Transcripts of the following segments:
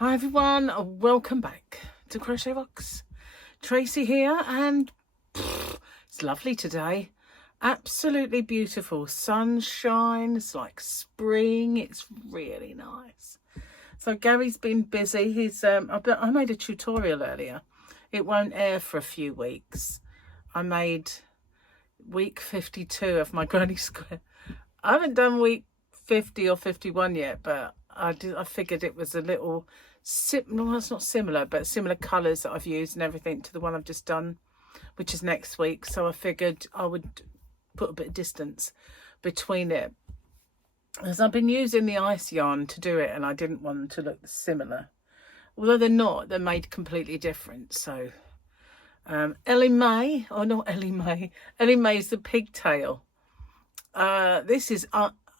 Hi everyone, welcome back to Crochet Rocks. Tracy here, and it's lovely today. Absolutely beautiful sunshine. It's like spring. It's really nice. So Gary's been busy. I made a tutorial earlier. It won't air for a few weeks. I made week 52 of my granny square. I haven't done week 50 or 51 yet, but I figured it was a little well, it's not similar, but similar colours that I've used and everything to the one I've just done, which is next week. So I figured I would put a bit of distance between it, as I've been using the ice yarn to do it, and I didn't want them to look similar, although they're not. They're made completely different. So Ellie Mae Mae's the pigtail. This is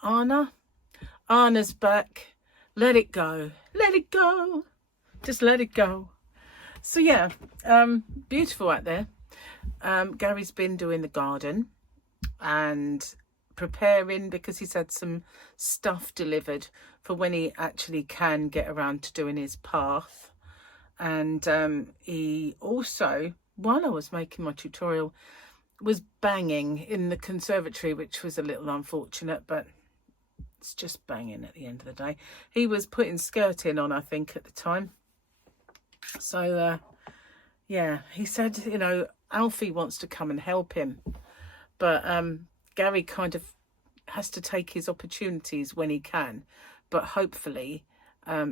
Anna's back. Let it go, let it go, just let it go. So yeah, beautiful out there. Gary's been doing the garden and preparing, because he's had some stuff delivered for when he actually can get around to doing his path. And he also, while I was making my tutorial, was banging in the conservatory, which was a little unfortunate, but it's just banging at the end of the day. He was putting skirting on, I think, at the time. So yeah, he said, you know, Alfie wants to come and help him, but Gary kind of has to take his opportunities when he can. But hopefully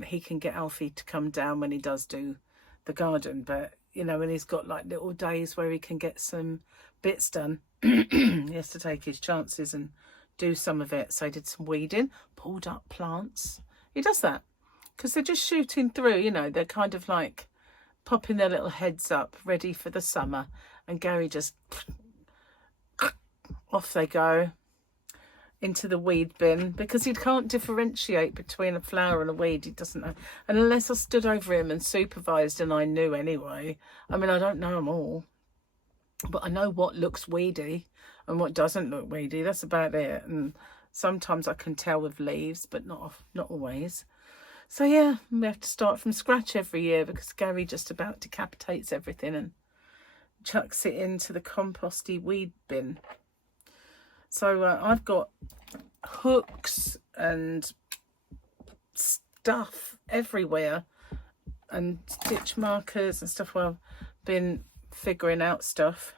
he can get Alfie to come down when he does do the garden. But you know, when he's got like little days where he can get some bits done, he has to take his chances and do some of it. So he did some weeding, pulled up plants. He does that because they're just shooting through, you know, they're kind of like popping their little heads up ready for the summer, and Gary just off they go into the weed bin, because he can't differentiate between a flower and a weed. He doesn't know, and unless I stood over him and supervised, and I knew anyway. I mean, I don't know them all, but I know what looks weedy and what doesn't look weedy. That's about it. And sometimes I can tell with leaves, but not always. So yeah, we have to start from scratch every year, because Gary just about decapitates everything and chucks it into the composty weed bin. So I've got hooks and stuff everywhere, and stitch markers and stuff while I've been figuring out stuff.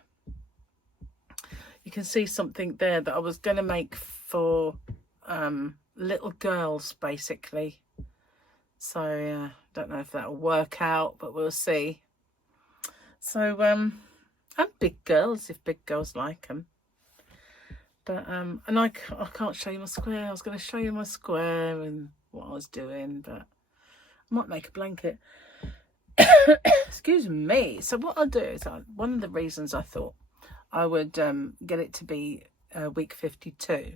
You can see something there that I was going to make for little girls, basically. So don't know if that'll work out, but we'll see. So and big girls, if big girls like them. But and I can't show you my square. I was going to show you my square and what I was doing, but I might make a blanket. Excuse me. So what I'll do is, one of the reasons I thought I would get it to be week 52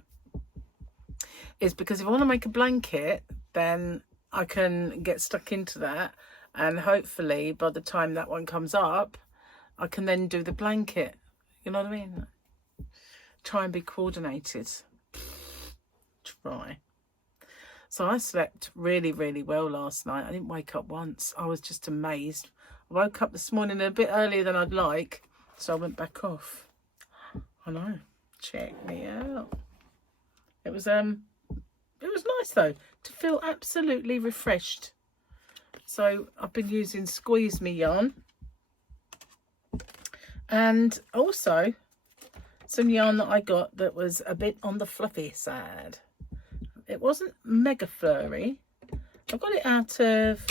is because if I want to make a blanket, then I can get stuck into that, and hopefully by the time that one comes up, I can then do the blanket. You know what I mean? Try and be coordinated. Try. So I slept really, really well last night. I didn't wake up once. I was just amazed. I woke up this morning a bit earlier than I'd like, so I went back off. I know. Check me out. It was nice though, to feel absolutely refreshed. So I've been using Squeeze Me yarn, and also some yarn that I got that was a bit on the fluffy side. It wasn't mega flurry. I got it out of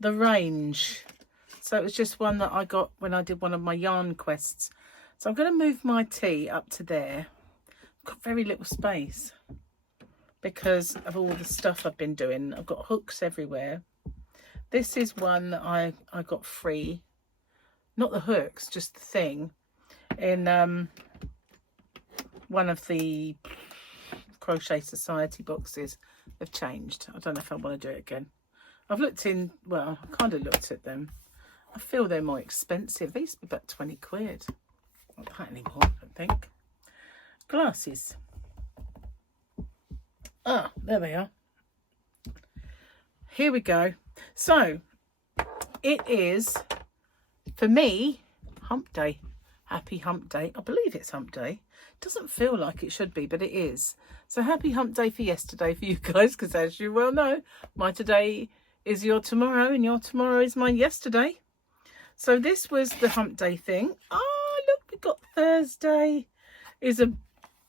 the range, so it was just one that I got when I did one of my yarn quests. So I'm going to move my tea up to there. I've got very little space because of all the stuff I've been doing. I've got hooks everywhere. This is one that I got free. Not the hooks, just the thing. In one of the Crochet Society boxes. They've changed. I don't know if I want to do it again. I've looked in, well, I kind of looked at them. I feel they're more expensive. They used to be about 20 quid. Not that anymore, I don't think. Glasses. Ah, there they are. Here we go. So it is, for me, hump day. Happy hump day. I believe it's hump day. Doesn't feel like it should be, but it is. So happy hump day for yesterday for you guys, because as you well know, my today is your tomorrow and your tomorrow is my yesterday. So this was the hump day thing. Oh, look, we got Thursday. Is a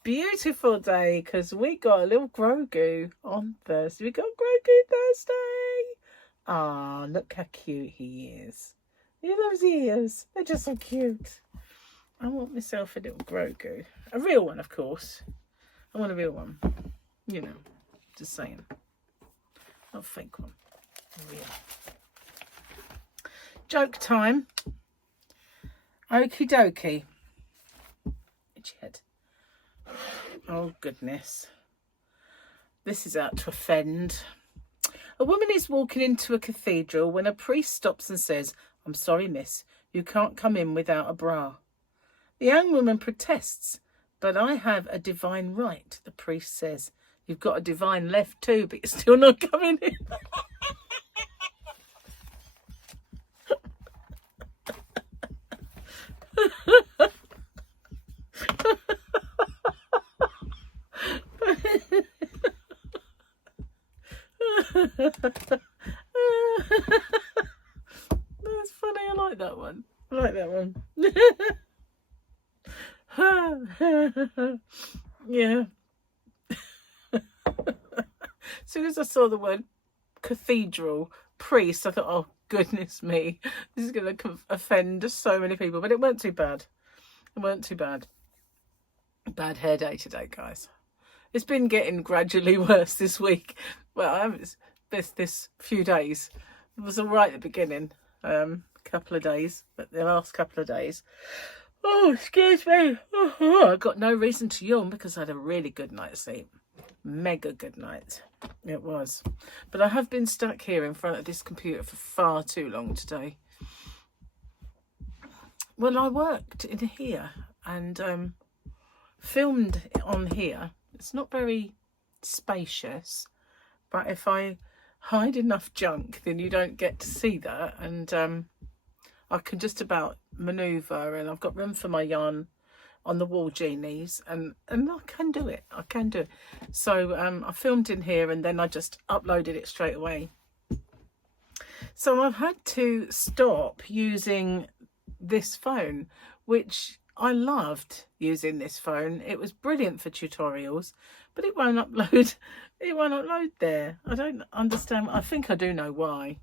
beautiful day because we got a little Grogu on Thursday. We got Grogu Thursday. Ah, look how cute he is. Look at those ears. They're just so cute. I want myself a little Grogu. A real one, of course. I want a real one. You know, just saying. Not a fake one. A real. Joke time. Okie dokie. Itchy head. Oh, goodness. This is out to offend. A woman is walking into a cathedral when a priest stops and says, "I'm sorry, miss, you can't come in without a bra." The young woman protests, "But I have a divine right," the priest says. "You've got a divine left too, but you're still not coming in." That's funny. I like that one. I like that one. Yeah. As soon as I saw the word cathedral priest, I thought, oh goodness me, this is going to offend so many people. But it weren't too bad. It weren't too bad. Bad hair day today, guys. It's been getting gradually worse this week. Well, I haven't this few days. It was all right at the beginning, couple of days, but the last couple of days, oh, excuse me, I got no reason to yawn because I had a really good night's sleep. Mega good night. It was. But I have been stuck here in front of this computer for far too long today. Well, I worked in here and filmed on here. It's not very spacious, but if I hide enough junk, then you don't get to see that. And I can just about manoeuvre, and I've got room for my yarn on the wall genies, and I can do it. I can do it. So I filmed in here, and then I just uploaded it straight away. So I've had to stop using this phone, which I loved using this phone. It was brilliant for tutorials, but it won't upload. It won't upload there. I don't understand. I think I do know why.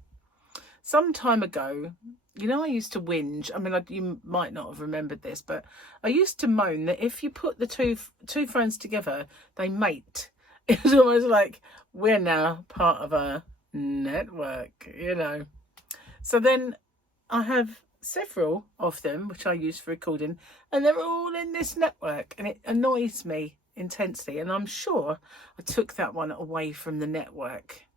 Some time ago, you know, I used to whinge. I mean, you might not have remembered this, but I used to moan that if you put the two phones together, they mate. It was almost like we're now part of a network, you know. So then I have several of them, which I use for recording, and they're all in this network, and it annoys me intensely. And I'm sure I took that one away from the network,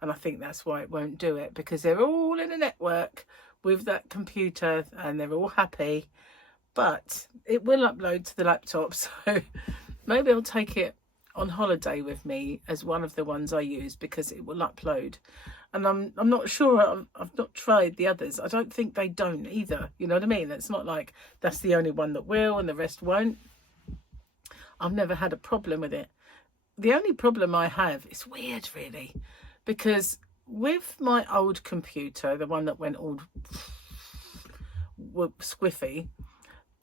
and I think that's why it won't do it, because they're all in a network with that computer and they're all happy. But it will upload to the laptop, so maybe I'll take it on holiday with me as one of the ones I use, because it will upload. And I'm not sure. I've not tried the others. I don't think they don't either. You know what I mean? It's not like that's the only one that will and the rest won't. I've never had a problem with it. The only problem I have is weird, really, because with my old computer, the one that went all squiffy,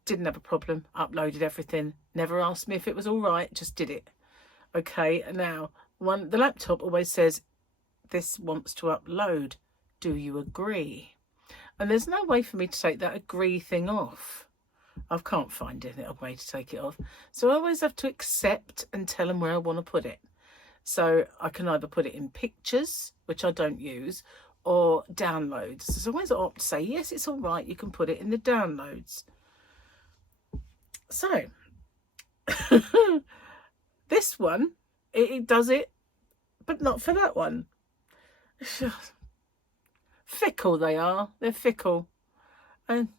didn't have a problem, uploaded everything, never asked me if it was all right, just did it. Okay, and now the laptop always says, "This wants to upload. Do you agree?" And there's no way for me to take that agree thing off. I can't find a way to take it off. So I always have to accept and tell them where I want to put it. So I can either put it in pictures, which I don't use, or downloads. So I always opt to say, yes, it's all right, you can put it in the downloads. So this one, it does it, but not for that one. Fickle they are. They're fickle. And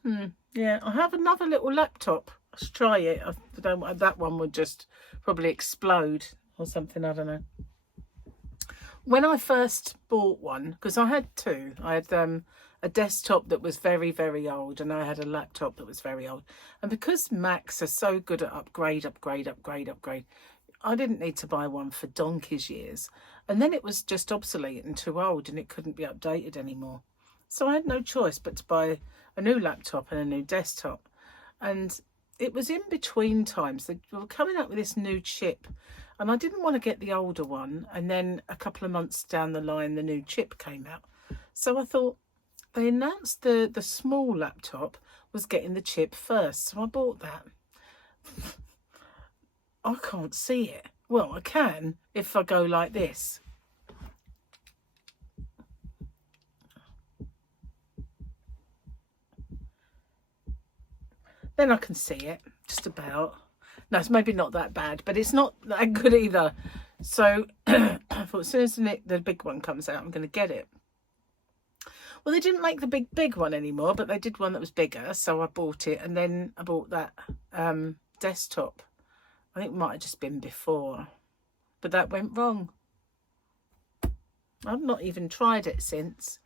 yeah, I have another little laptop. Let's try it. I don't want that one would just probably explode or something. I don't know. when I first bought one, because I had two, I had a desktop that was very, very old, and I had a laptop that was very old. And because Macs are so good at upgrade, I didn't need to buy one for donkey's years. And then it was just obsolete and too old, and it couldn't be updated anymore. So I had no choice but to buy a new laptop and a new desktop. And it was in between times. They were coming up with this new chip, and I didn't want to get the older one. And then a couple of months down the line, the new chip came out. So I thought, they announced the small laptop was getting the chip first. So I bought that. I can't see it. Well, I can if I go like this. Then I can see it, just about. No, it's maybe not that bad, but it's not that good either. So I thought as soon as the big one comes out, I'm going to get it. Well, they didn't make the big one anymore, but they did one that was bigger. So I bought it, and then I bought that desktop. I think it might have just been before, but that went wrong. I've not even tried it since.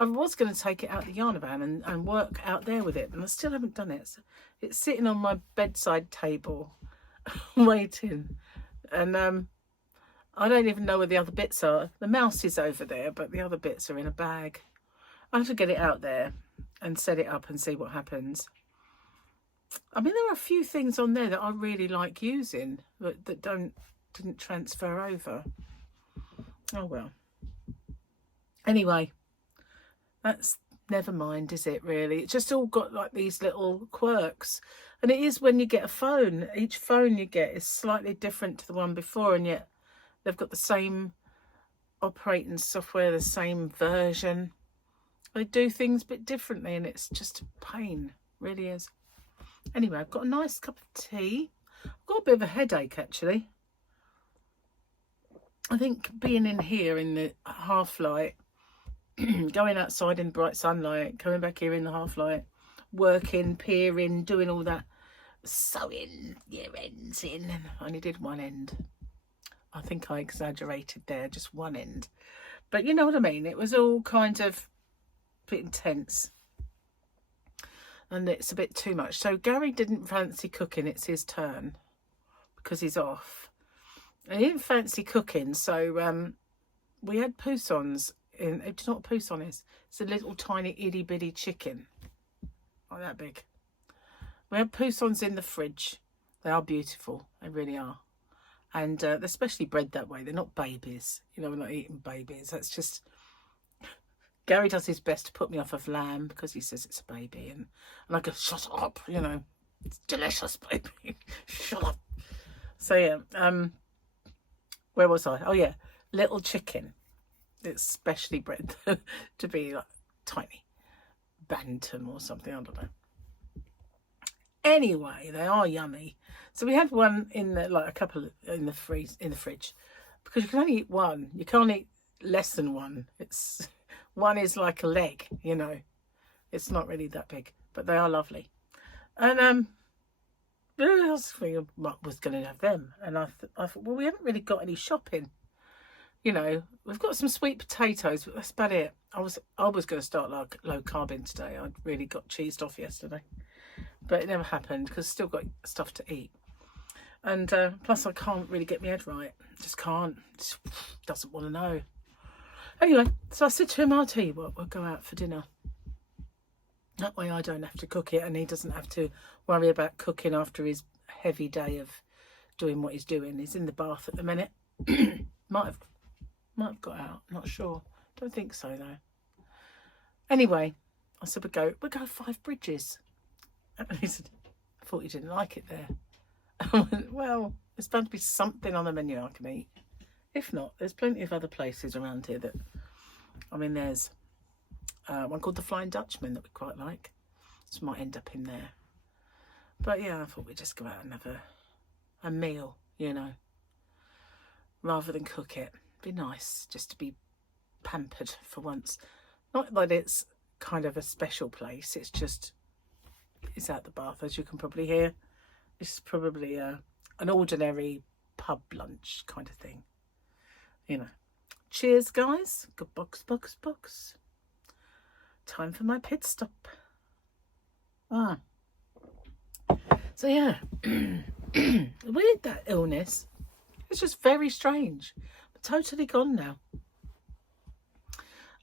I was going to take it out the yarn van and work out there with it, and I still haven't done it. So it's sitting on my bedside table waiting, and I don't even know where the other bits are. The mouse is over there, but the other bits are in a bag. I have to get it out there and set it up and see what happens. I mean, there are a few things on there that I really like using that didn't transfer over. Oh well. Anyway, that's never mind, is it really? It's just all got like these little quirks. And it is when you get a phone. Each phone you get is slightly different to the one before, and yet they've got the same operating software, the same version. They do things a bit differently, and it's just a pain. It really is. Anyway, I've got a nice cup of tea. I've got a bit of a headache, actually. I think being in here in the half light, going outside in bright sunlight, coming back here in the half light, working, peering, doing all that, sewing your ends in. I only did one end. I think I exaggerated there, just one end. But you know what I mean? It was all kind of a bit intense. And it's a bit too much. So Gary didn't fancy cooking. It's his turn because he's off. And he didn't fancy cooking. So we had poussons. Do you know what a pousson is? It's a little tiny itty bitty chicken. Not that big. We had poussons in the fridge. They are beautiful. They really are. And they're specially bred that way. They're not babies. You know, we're not eating babies. That's just... Gary does his best to put me off of lamb because he says it's a baby. And I go, shut up, you know. It's delicious, baby. Shut up. So, yeah. Where was I? Oh, yeah. Little chicken. It's specially bred to be like tiny. Bantam or something. I don't know. Anyway, they are yummy. So we had one in the, like a couple in the fridge because you can only eat one. You can't eat less than one. One is like a leg, you know. It's not really that big, but they are lovely. And I was thinking I was going to have them, and I thought, well, we haven't really got any shopping. You know, we've got some sweet potatoes, but that's about it. I was going to start like low carbing today. I really got cheesed off yesterday, but it never happened because I've still got stuff to eat. And plus I can't really get my head right. Just can't. Just doesn't want to know. Anyway, so I said to him, I'll tell you what, we'll go out for dinner. That way I don't have to cook it, and he doesn't have to worry about cooking after his heavy day of doing what he's doing. He's in the bath at the minute. Might have got out, not sure. Don't think so though. Anyway, I said we'll go 5 Bridges. And he said, I thought you didn't like it there. I went, well, there's bound to be something on the menu I can eat. If not, there's plenty of other places around here that, I mean, there's one called the Flying Dutchman that we quite like. So might end up in there. But yeah, I thought we'd just go out and have a meal, you know, rather than cook it. Be nice just to be pampered for once. Not that it's kind of a special place, it's just, it's out the bath, as you can probably hear. It's probably an ordinary pub lunch kind of thing. You know, cheers, guys. Good box. Time for my pit stop. So yeah, weird, that illness. It's just very strange. But totally gone now.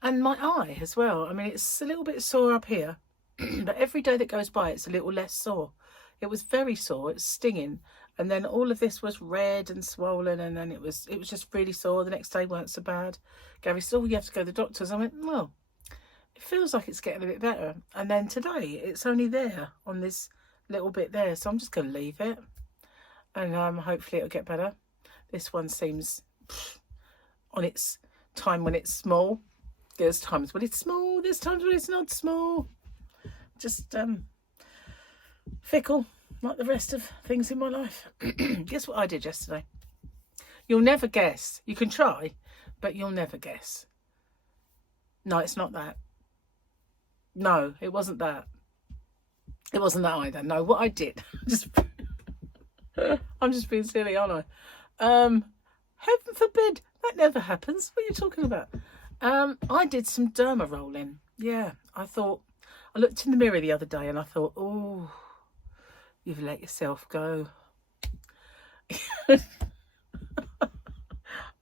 And my eye as well. I mean, it's a little bit sore up here, but every day that goes by, it's a little less sore. It was very sore. It's stinging. And then all of this was red and swollen, and then it was just really sore. The next day weren't so bad. Gary said, "Oh, you have to go to the doctors." I went, "Well, it feels like it's getting a bit better." And then today, it's only there on this little bit there, so I'm just going to leave it, and hopefully it'll get better. This one seems on its time when it's small. There's times when it's small, there's times when it's not small. Just fickle, like the rest of things in my life. Guess what I did yesterday? You'll never guess. You can try, but you'll never guess. No, it's not that. No, it wasn't that. It wasn't that either. No, what I did, I'm just being silly, aren't I? Heaven forbid, that never happens. What are you talking about? I did some derma rolling. Yeah, I looked in the mirror the other day and I thought, oh, you've let yourself go.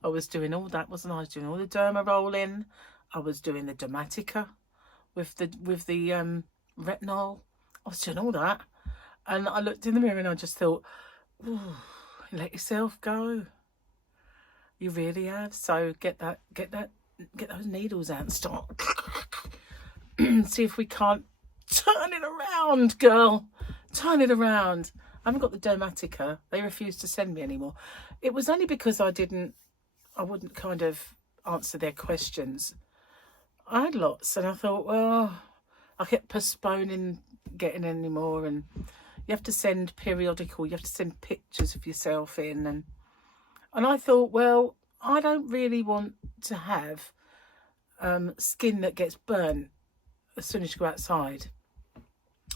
I was doing all that, wasn't I? I was doing all the derma rolling. I was doing the Dermatica with the retinol. I was doing all that. And I looked in the mirror and I just thought, oh, let yourself go. You really have. So get those needles out and start. See if we can't turn it around, girl. Turn it around. I haven't got the Dermatica. They refused to send me anymore. It was only because I wouldn't kind of answer their questions. I had lots and I thought, well, I kept postponing getting any more, and you have to send periodical, you have to send pictures of yourself in, and I thought, well, I don't really want to have skin that gets burnt as soon as you go outside,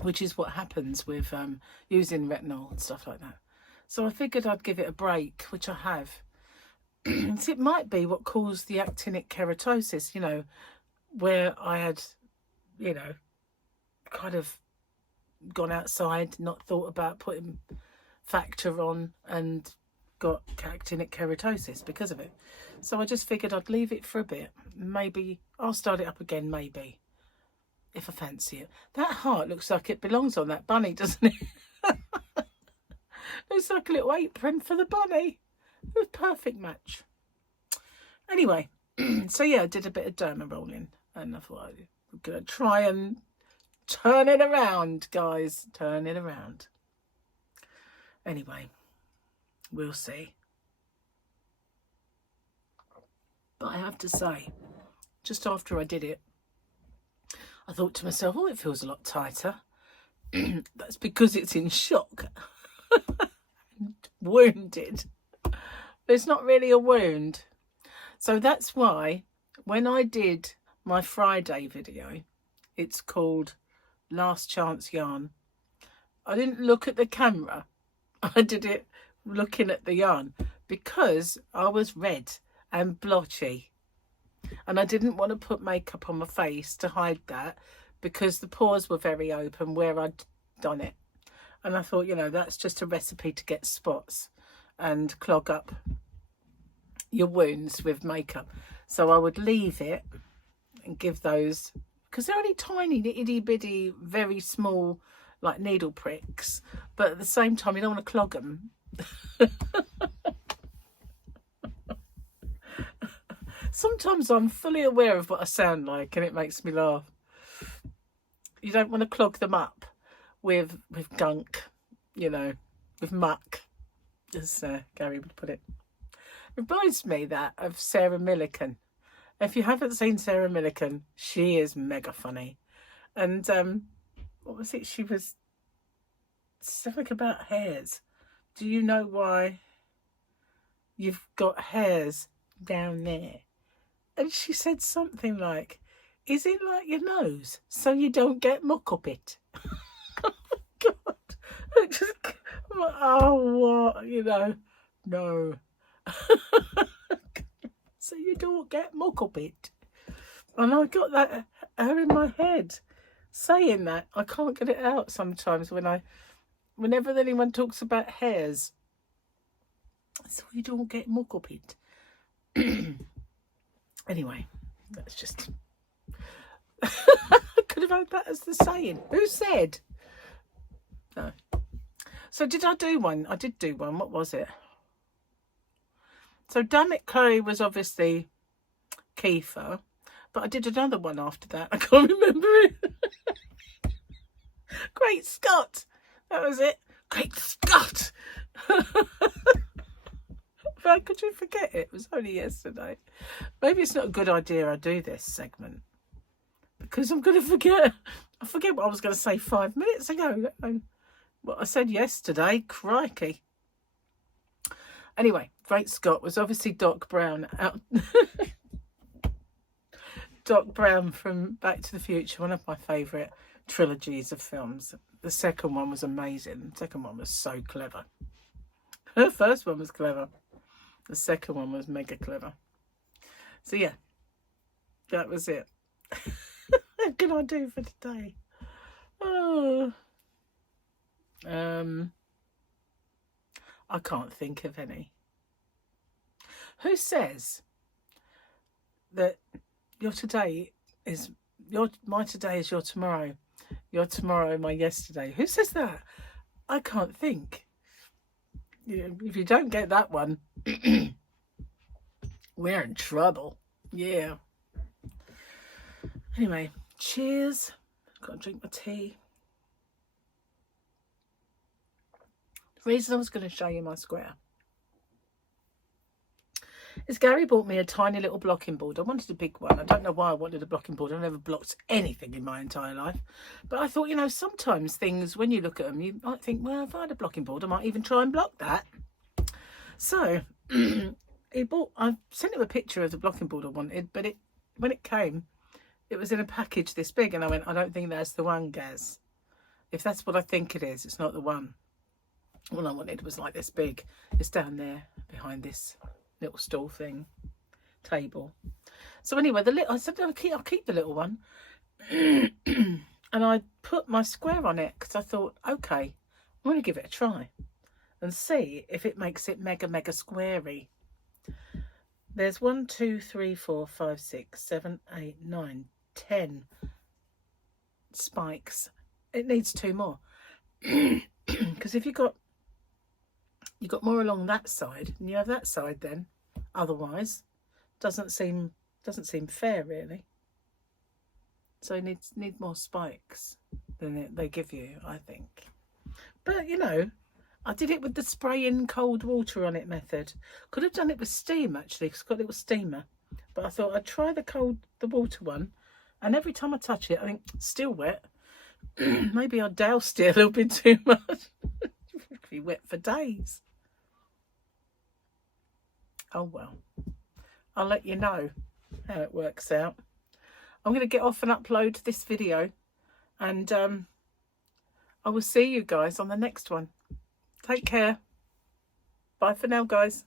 which is what happens with using retinol and stuff like that. So I figured I'd give it a break, which I have. So it might be what caused the actinic keratosis, where I had, kind of gone outside, not thought about putting factor on, and got actinic keratosis because of it. So I just figured I'd leave it for a bit. Maybe I'll start it up again, maybe, if I fancy it. That heart looks like it belongs on that bunny, doesn't it? Looks like a little apron for the bunny. A perfect match. Anyway, so yeah, I did a bit of derma rolling, and I thought I'm going to try and turn it around, guys. Turn it around. Anyway, we'll see. But I have to say, just after I did it, I thought to myself, oh, it feels a lot tighter. That's because it's in shock. Wounded. But it's not really a wound. So that's why when I did my Friday video, it's called Last Chance Yarn, I didn't look at the camera. I did it looking at the yarn because I was red and blotchy. And I didn't want to put makeup on my face to hide that because the pores were very open where I'd done it. And I thought, that's just a recipe to get spots and clog up your wounds with makeup. So I would leave it and give those, because they're only tiny, itty bitty, very small, like needle pricks. But at the same time, you don't want to clog them. Sometimes I'm fully aware of what I sound like and it makes me laugh. You don't want to clog them up with gunk, with muck, as Gary would put it. Reminds me that of Sarah Millican. If you haven't seen Sarah Millican, she is mega funny. And what was it? She was something about hairs. Do you know why you've got hairs down there? And she said something like, is it like your nose so you don't get muck up it? Oh God. Oh, what? No. so you don't get muckle bit. And I got that her in my head saying that. I can't get it out sometimes whenever anyone talks about hairs. So you don't get muckle bit. Anyway, that's just... I could have had that as the saying. Who said? No. So did I do one? I did do one. What was it? So Damn It Chloe was obviously Kiefer. But I did another one after that. I can't remember it. Great Scott. That was it. Great Scott. How could you forget it? It was only yesterday. Maybe it's not a good idea I do this segment. Because I'm going to forget. I forget what I was going to say 5 minutes ago. What I said yesterday. Crikey. Anyway, Great Scott was obviously Doc Brown. Doc Brown from Back to the Future, one of my favourite trilogies of films. The second one was amazing. The second one was so clever. The first one was clever. The second one was mega clever. So yeah, that was it. What can I do for today? Oh, I can't think of any. Who says that your today is my today is your tomorrow? Your tomorrow, my yesterday. Who says that? I can't think. If you don't get that one, we're in trouble. Yeah. Anyway, cheers. Got to drink my tea. The reason I was going to show you my square is Gary bought me a tiny little blocking board. I wanted a big one. I don't know why I wanted a blocking board. I've never blocked anything in my entire life. But I thought, sometimes things, when you look at them, you might think, well, if I had a blocking board, I might even try and block that. So I sent him a picture of the blocking board I wanted, but when it came, it was in a package this big. And I went, I don't think that's the one, Gaz. If that's what I think it is, it's not the one. What I wanted was like this big. It's down there behind this little stool thing, table. So anyway, I said I'll keep the little one. And I put my square on it because I thought, okay, I'm going to give it a try and see if it makes it mega squarey. There's 1, 2, 3, 4, 5, 6, 7, 8, 9, 10 spikes. It needs 2 more. Because if you've got more along that side and you have that side, then otherwise doesn't seem fair, really. So you need more spikes than they give you, I think. But I did it with the spraying cold water on it method. Could have done it with steam, actually, because I've got a little steamer. But I thought I'd try the water one, and every time I touch it, I think still wet. Maybe I doused it a little bit too much. It could be wet for days. Oh well, I'll let you know how it works out. I'm going to get off and upload this video, and I will see you guys on the next one. Take care. Bye for now, guys.